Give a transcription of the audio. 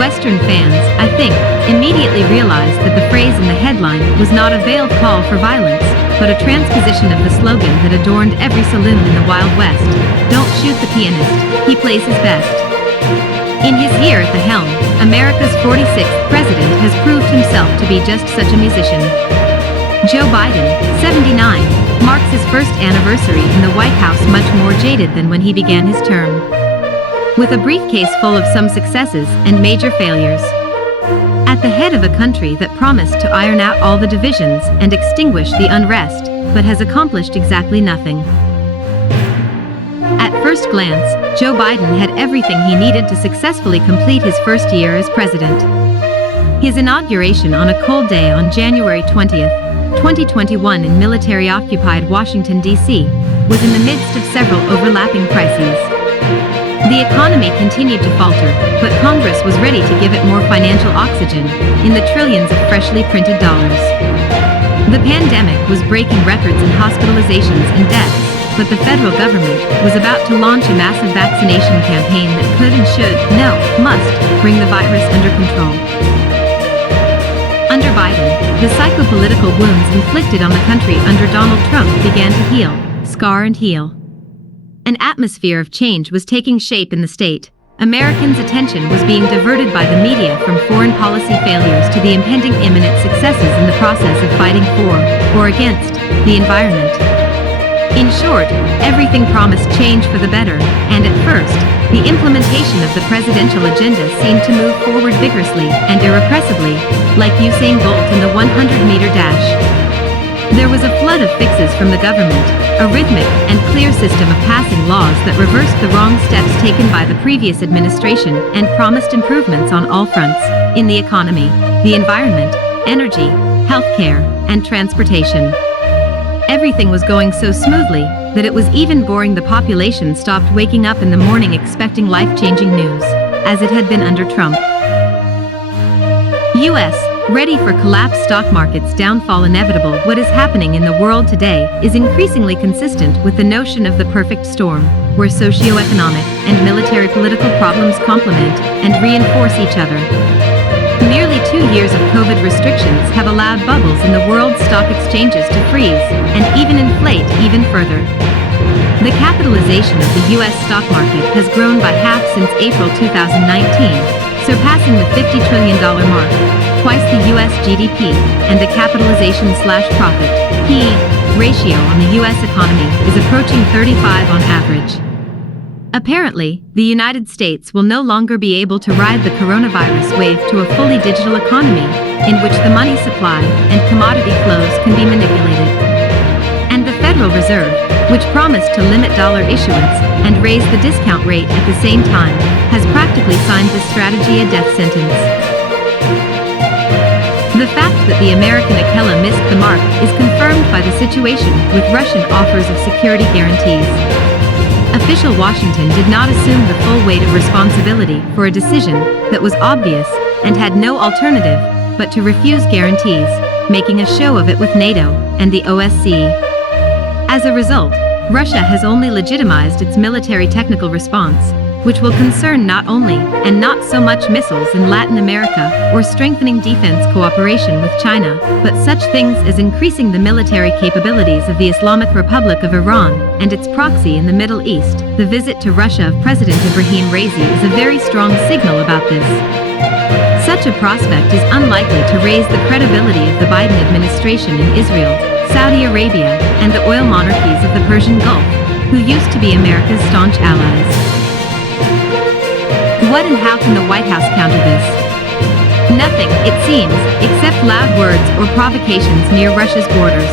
Western fans, I think, immediately realized that the phrase in the headline was not a veiled call for violence, but a transposition of the slogan that adorned every saloon in the Wild West: "Don't shoot the pianist, he plays his best." In his year at the helm, America's 46th president has proved himself to be just such a musician. Joe Biden, 79, marks his first anniversary in the White House much more jaded than when he began his term. With a briefcase full of some successes and major failures. At the head of a country that promised to iron out all the divisions and extinguish the unrest, but has accomplished exactly nothing. At first glance, Joe Biden had everything he needed to successfully complete his first year as president. His inauguration on a cold day on January 20th, 2021 in military-occupied Washington, D.C., was in the midst of several overlapping crises. The economy continued to falter, but Congress was ready to give it more financial oxygen, in the trillions of freshly printed dollars. The pandemic was breaking records in hospitalizations and deaths, but the federal government was about to launch a massive vaccination campaign that could and should, no, must, bring the virus under control. Under Biden, the psychopolitical wounds inflicted on the country under Donald Trump began to heal, scar and heal. An atmosphere of change was taking shape in the state. Americans' attention was being diverted by the media from foreign policy failures to the impending imminent successes in the process of fighting for, or against, the environment. In short, everything promised change for the better, and at first, the implementation of the presidential agenda seemed to move forward vigorously and irrepressibly, like Usain Bolt in the 100-meter dash. There was a flood of fixes from the government, a rhythmic and clear system of passing laws that reversed the wrong steps taken by the previous administration and promised improvements on all fronts, in the economy, the environment, energy, healthcare, and transportation. Everything was going so smoothly that it was even boring the population stopped waking up in the morning expecting life-changing news, as it had been under Trump. U.S. ready for collapse, stock market's downfall inevitable. What is happening in the world today is increasingly consistent with the notion of the perfect storm, where socio-economic and military political problems complement and reinforce each other. Nearly 2 years of COVID restrictions have allowed bubbles in the world's stock exchanges to freeze and even inflate even further. The capitalization of the U.S. stock market has grown by half since April 2019, surpassing the $50 trillion mark, twice the U.S. GDP, and the capitalization/profit (P/E) ratio on the U.S. economy is approaching 35 on average. Apparently, the United States will no longer be able to ride the coronavirus wave to a fully digital economy, in which the money supply and commodity flows can be manipulated. And the Federal Reserve, which promised to limit dollar issuance and raise the discount rate at the same time, has practically signed this strategy a death sentence. The fact that the American Akela missed the mark is confirmed by the situation with Russian offers of security guarantees. Official Washington did not assume the full weight of responsibility for a decision that was obvious and had no alternative but to refuse guarantees, making a show of it with NATO and the OSCE. As a result, Russia has only legitimized its military technical response, which will concern not only and not so much missiles in Latin America or strengthening defense cooperation with China, but such things as increasing the military capabilities of the Islamic Republic of Iran and its proxy in the Middle East. The visit to Russia of President Ibrahim Raisi is a very strong signal about this. Such a prospect is unlikely to raise the credibility of the Biden administration in Israel, Saudi Arabia, and the oil monarchies of the Persian Gulf, who used to be America's staunch allies. What and how can the White House counter this? Nothing, it seems, except loud words or provocations near Russia's borders.